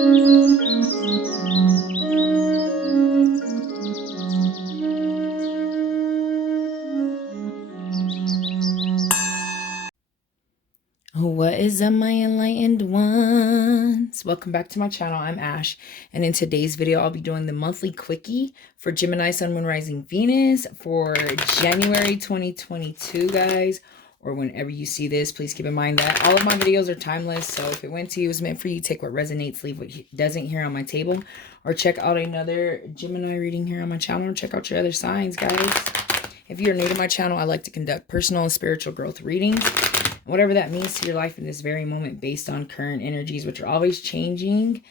What is up, my enlightened ones? Welcome back to my channel. I'm Ash, and in today's video I'll be doing the monthly quickie for Gemini, Sun, Moon, Rising, Venus for January 2022, guys. Or whenever you see this, please keep in mind that all of my videos are timeless, so if it went to you, it's meant for you. Take what resonates, leave what doesn't here on my table, or check out another Gemini reading here on my channel, or check out your other signs, guys. If you're new to my channel, I like to conduct personal and spiritual growth readings, whatever that means to your life in this very moment, based on current energies, which are always changing,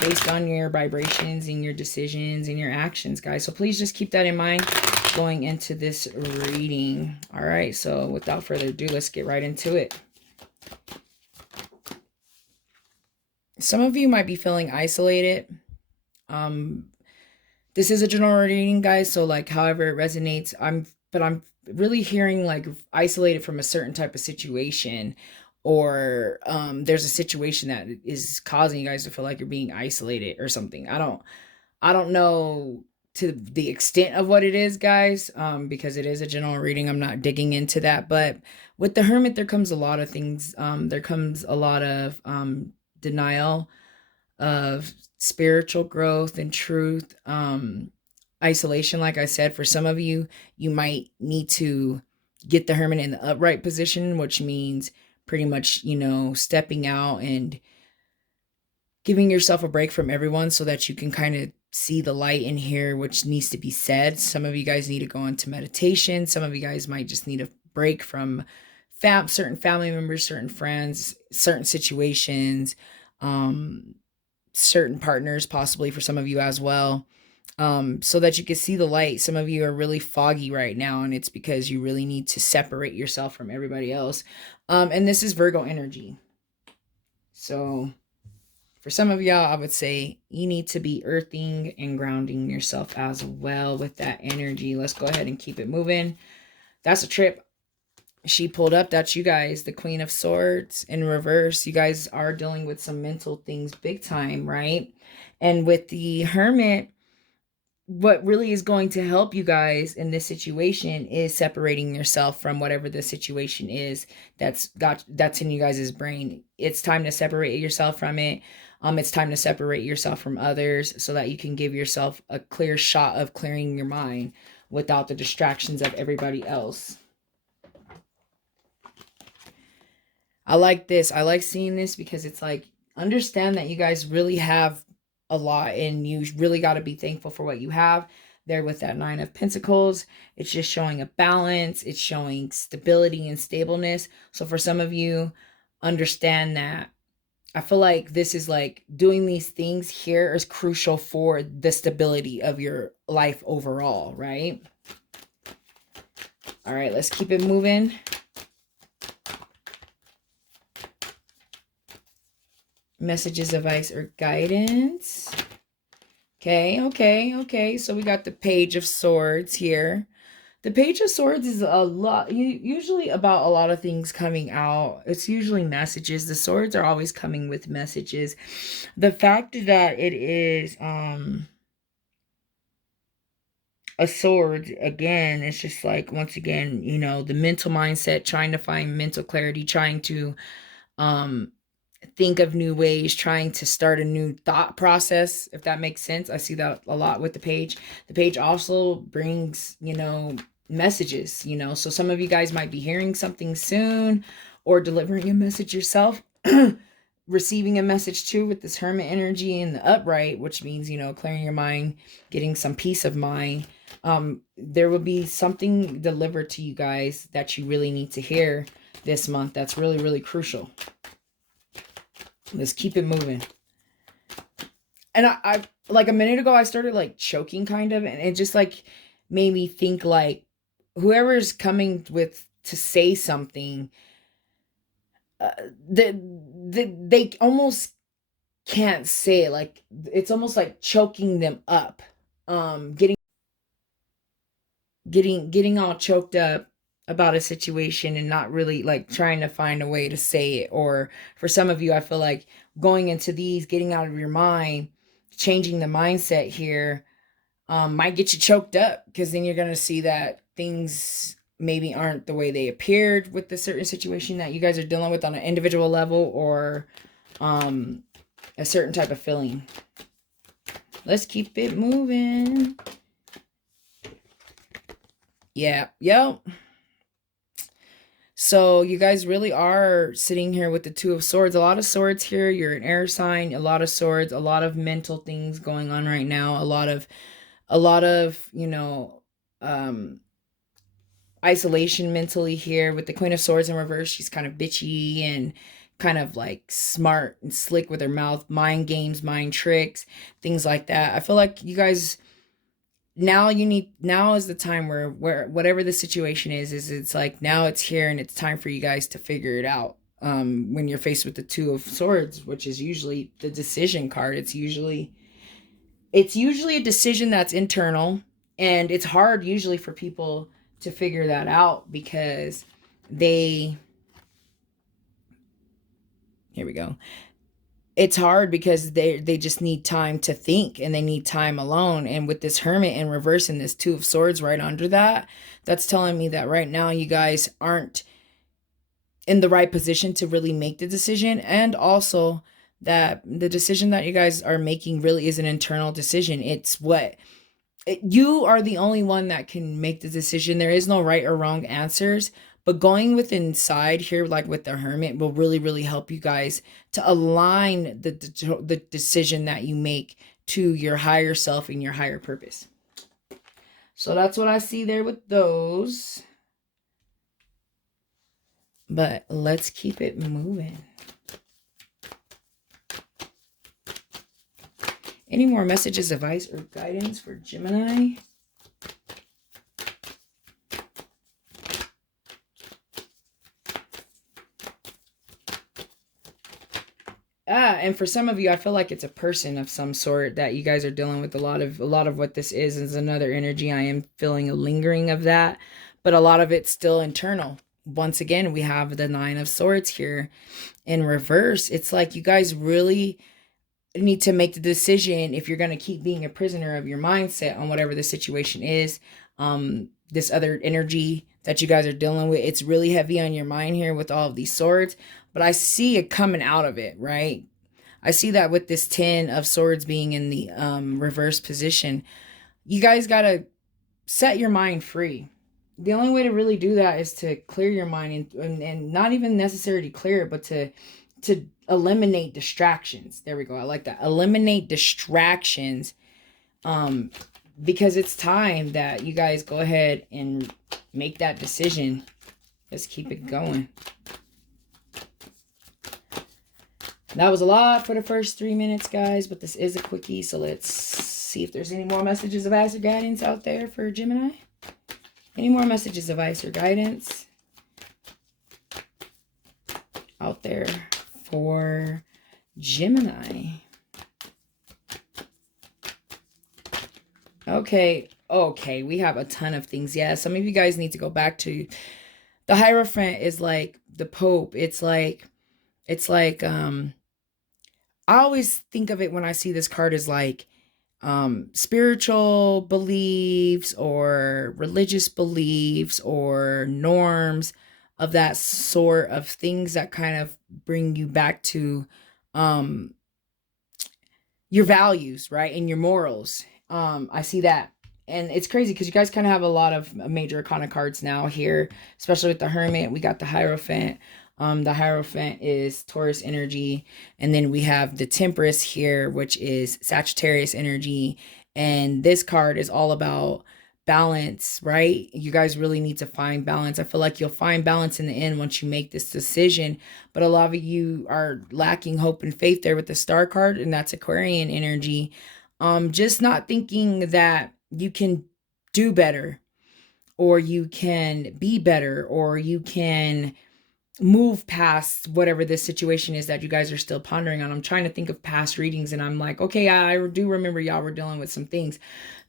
based on your vibrations and your decisions and your actions, guys. So please just keep that in mind going into this reading. All right, so without further ado, let's get right into it. Some of you might be feeling isolated. This is a general reading, guys, so like however it resonates. I'm really hearing like isolated from a certain type of situation, or there's a situation that is causing you guys to feel like you're being isolated or something. I don't know to the extent of what it is, guys, because it is a general reading. I'm not digging into that, but with the Hermit there comes a lot of things. There comes a lot of denial of spiritual growth and truth. Isolation, like I said, for some of you, you might need to get the Hermit in the upright position, which means pretty much, you know, stepping out and giving yourself a break from everyone so that you can kind of see the light in here, which needs to be said. Some of you guys need to go into meditation. Some of you guys might just need a break from certain family members, certain friends, certain situations, certain partners, possibly for some of you as well. So that you can see the light. Some of you are really foggy right now, and it's because you really need to separate yourself from everybody else. And this is Virgo energy. So for some of y'all, I would say you need to be earthing and grounding yourself as well with that energy. Let's go ahead and keep it moving. That's a trip. She pulled up. That's you guys, the Queen of Swords in reverse. You guys are dealing with some mental things big time, right? And with the Hermit, what really is going to help you guys in this situation is separating yourself from whatever the situation is that's in you guys' brain. It's time to separate yourself from it. It's time to separate yourself from others so that you can give yourself a clear shot of clearing your mind without the distractions of everybody else. I like this. I like seeing this because it's like, understand that you guys really have a lot, and you really got to be thankful for what you have there with that Nine of Pentacles. It's just showing a balance. It's showing stability and stableness. So for some of you, understand that. I feel like this is like doing these things here is crucial for the stability of your life overall, right? All right, let's keep it moving. Messages, advice, or guidance. Okay. So we got the Page of Swords here. The Page of Swords is a lot, usually about a lot of things coming out. It's usually messages. The swords are always coming with messages. The fact that it is a sword, again, it's just like, once again, you know, the mental mindset, trying to find mental clarity, trying to think of new ways, trying to start a new thought process, if that makes sense. I see that a lot with the page. The page also brings, you know, messages, you know, so some of you guys might be hearing something soon, or delivering a message yourself, receiving a message too with this Hermit energy in the upright, which means, you know, clearing your mind, getting some peace of mind. There will be something delivered to you guys that you really need to hear this month. That's really, really crucial. Let's keep it moving. And I like a minute ago, I started like choking kind of, and it just like made me think like whoever's coming with to say something, they almost can't say it. Like it's almost like choking them up, getting all choked up about a situation and not really like trying to find a way to say it. Or for some of you, I feel like going into these, getting out of your mind, changing the mindset here, might get you choked up, because then you're going to see that things maybe aren't the way they appeared with the certain situation that you guys are dealing with on an individual level, or a certain type of feeling. Let's keep it moving. Yeah, yep. So you guys really are sitting here with the Two of Swords. A lot of swords here. You're an air sign. A lot of swords. A lot of mental things going on right now. A lot of, you know, isolation mentally here. With the Queen of Swords in reverse, she's kind of bitchy and kind of like smart and slick with her mouth. Mind games, mind tricks, things like that. I feel like you guys, now is the time where whatever the situation is it's like, now it's here and it's time for you guys to figure it out. When you're faced with the Two of Swords, which is usually the decision card, it's usually a decision that's internal, and it's hard usually for people to figure that out, because here we go, it's hard because they just need time to think, and they need time alone. And with this Hermit in reverse and this Two of Swords right under that, that's telling me that right now you guys aren't in the right position to really make the decision. And also that the decision that you guys are making really is an internal decision. You are the only one that can make the decision. There is no right or wrong answers. But going with inside here, like with the Hermit, will really, really help you guys to align the decision that you make to your higher self and your higher purpose. So that's what I see there with those. But let's keep it moving. Any more messages, advice, or guidance for Gemini? And for some of you, I feel like it's a person of some sort that you guys are dealing with. A lot of what this is another energy. I am feeling a lingering of that, but a lot of it's still internal. Once again, we have the Nine of Swords here in reverse. It's like you guys really need to make the decision if you're going to keep being a prisoner of your mindset on whatever the situation is. This other energy that you guys are dealing with, it's really heavy on your mind here with all of these swords, but I see it coming out of it, right? I see that with this 10 of Swords being in the reverse position. You guys got to set your mind free. The only way to really do that is to clear your mind, and not even necessarily clear it, but to eliminate distractions. There we go. I like that. Eliminate distractions. Because it's time that you guys go ahead and make that decision. Let's keep it going. That was a lot for the first 3 minutes, guys, but this is a quickie, so let's see if there's any more messages of advice or guidance out there for Gemini. Any more messages of advice or guidance out there for Gemini? Okay, we have a ton of things. Yeah, some of you guys need to go back to the Hierophant is like the Pope. It's like I always think of it when I see this card as like spiritual beliefs or religious beliefs or norms of that sort of things that kind of bring you back to your values, right? And your morals. I see that. And it's crazy because you guys kind of have a lot of major arcana cards now here, especially with the Hermit. We got the Hierophant. The Hierophant is Taurus energy. And then we have the Temperance here, which is Sagittarius energy. And this card is all about balance, right? You guys really need to find balance. I feel like you'll find balance in the end once you make this decision. But a lot of you are lacking hope and faith there with the Star card, and that's Aquarian energy. Just not thinking that you can do better, or you can be better, or you can move past whatever this situation is that you guys are still pondering on. I'm trying to think of past readings, and I'm like, okay, I do remember y'all were dealing with some things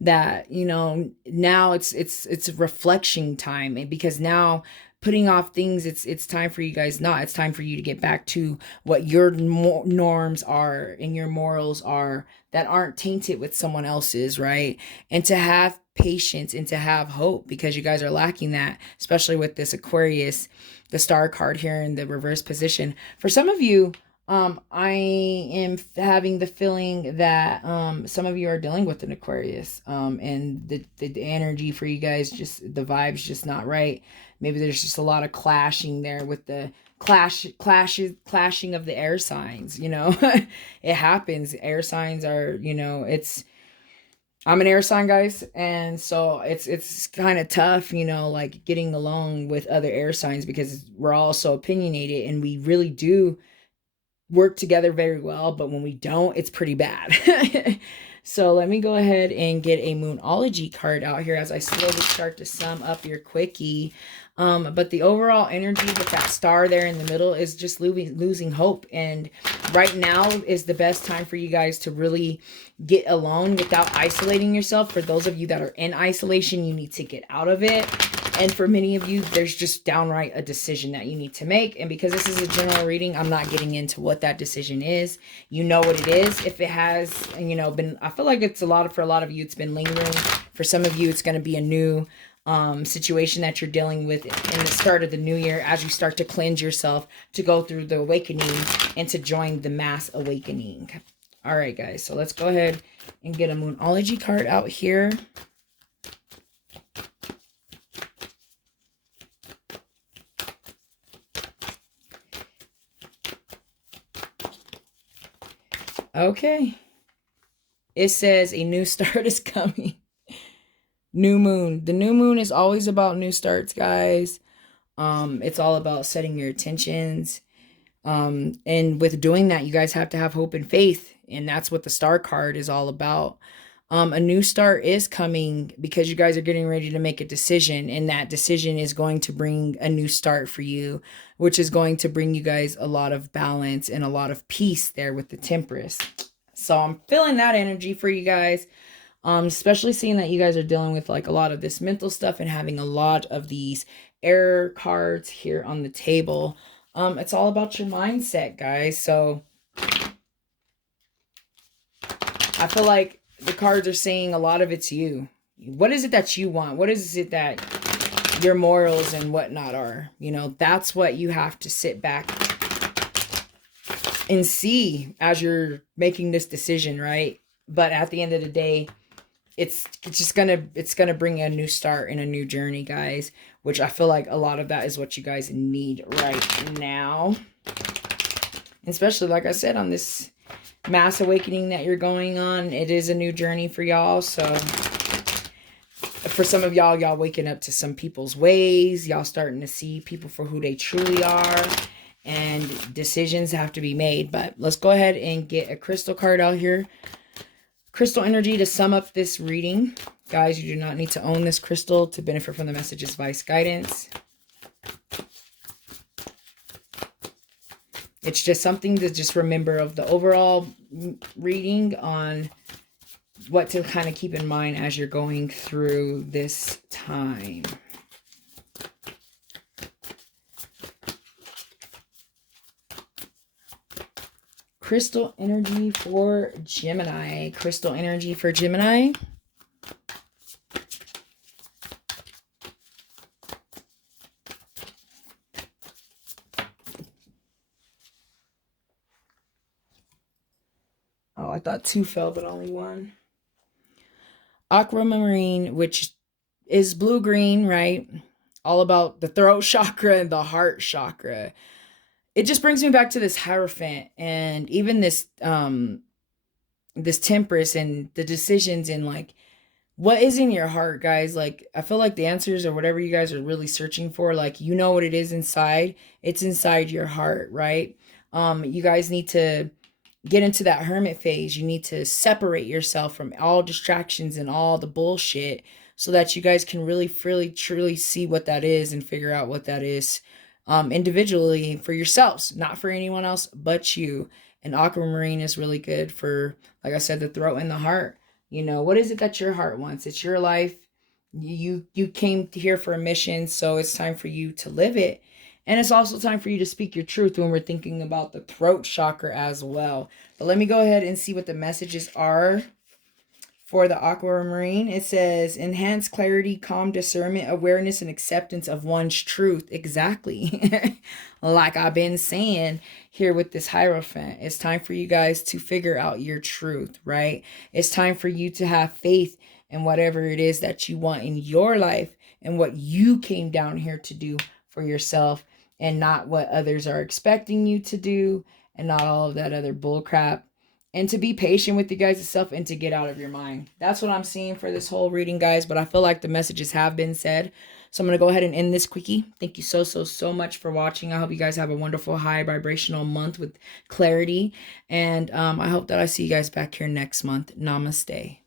that, you know, now it's reflection time, because now putting off things. It's time for you guys not. It's time for you to get back to what your norms are and your morals are that aren't tainted with someone else's, right? And to have patience and to have hope, because you guys are lacking that, especially with this Aquarius, the star card here in the reverse position. For some of you, I am having the feeling that some of you are dealing with an Aquarius, and the energy for you guys, just the vibes just not right. Maybe there's just a lot of clashing there with the clashing of the air signs, you know. It happens. Air signs are, you know, I'm an air sign, guys, and so it's kind of tough, you know, like getting along with other air signs, because we're all so opinionated and we really do work together very well, but when we don't, it's pretty bad. So let me go ahead and get a Moonology card out here as I slowly start to sum up your quickie. But the overall energy with that star there in the middle is just losing hope. And right now is the best time for you guys to really get alone without isolating yourself. For those of you that are in isolation, you need to get out of it. And for many of you, there's just downright a decision that you need to make. And because this is a general reading, I'm not getting into what that decision is. You know what it is. If it has, you know, been, I feel like it's for a lot of you, it's been lingering. For some of you, it's going to be a new situation that you're dealing with in the start of the new year, as you start to cleanse yourself, to go through the awakening and to join the mass awakening. All right, guys. So let's go ahead and get a Moonology card out here. Okay. It says a new start is coming. New moon. The new moon is always about new starts, guys. It's all about setting your intentions. And with doing that, you guys have to have hope and faith. And that's what the star card is all about. A new start is coming because you guys are getting ready to make a decision. And that decision is going to bring a new start for you, which is going to bring you guys a lot of balance and a lot of peace there with the Temperance. So I'm feeling that energy for you guys. Especially seeing that you guys are dealing with like a lot of this mental stuff and having a lot of these error cards here on the table. It's all about your mindset, guys. So I feel like the cards are saying a lot of it's you. What is it that you want? What is it that your morals and whatnot are? You know, that's what you have to sit back and see as you're making this decision, right? But at the end of the day, it's gonna bring a new start and a new journey, guys, which I feel like a lot of that is what you guys need right now. Especially, like I said, on this mass awakening that you're going on, it is a new journey for y'all. So for some of y'all waking up to some people's ways, y'all starting to see people for who they truly are, and decisions have to be made. But let's go ahead and get a crystal card out here. Crystal energy to sum up this reading. Guys, you do not need to own this crystal to benefit from the message's advice guidance. It's just something to just remember of the overall reading on what to kind of keep in mind as you're going through this time. Crystal energy for Gemini. Crystal energy for Gemini. Oh, I thought two fell, but only one. Aquamarine, which is blue-green, right? All about the throat chakra and the heart chakra. It just brings me back to this Hierophant and even this this Temperance and the decisions in like what is in your heart, guys. Like I feel like the answers or whatever you guys are really searching for, like you know what it is inside. It's inside your heart, right? You guys need to get into that hermit phase. You need to separate yourself from all distractions and all the bullshit so that you guys can really, really, truly see what that is and figure out what that is individually for yourselves, not for anyone else but you. And aquamarine is really good for, like I said, the throat and the heart. You know, what is it that your heart wants? It's your life. You came here for a mission, so it's time for you to live it. And it's also time for you to speak your truth when we're thinking about the throat chakra as well. But let me go ahead and see what the messages are for the aquamarine. It says enhance clarity, calm discernment, awareness, and acceptance of one's truth. Exactly. Like I've been saying here with this Hierophant, it's time for you guys to figure out your truth, right? It's time for you to have faith in whatever it is that you want in your life and what you came down here to do for yourself, and not what others are expecting you to do, and not all of that other bull crap, and to be patient with you guys' self and to get out of your mind. That's what I'm seeing for this whole reading, guys. But I feel like the messages have been said. So I'm going to go ahead and end this quickie. Thank you so much for watching. I hope you guys have a wonderful high vibrational month with clarity. And I hope that I see you guys back here next month. Namaste.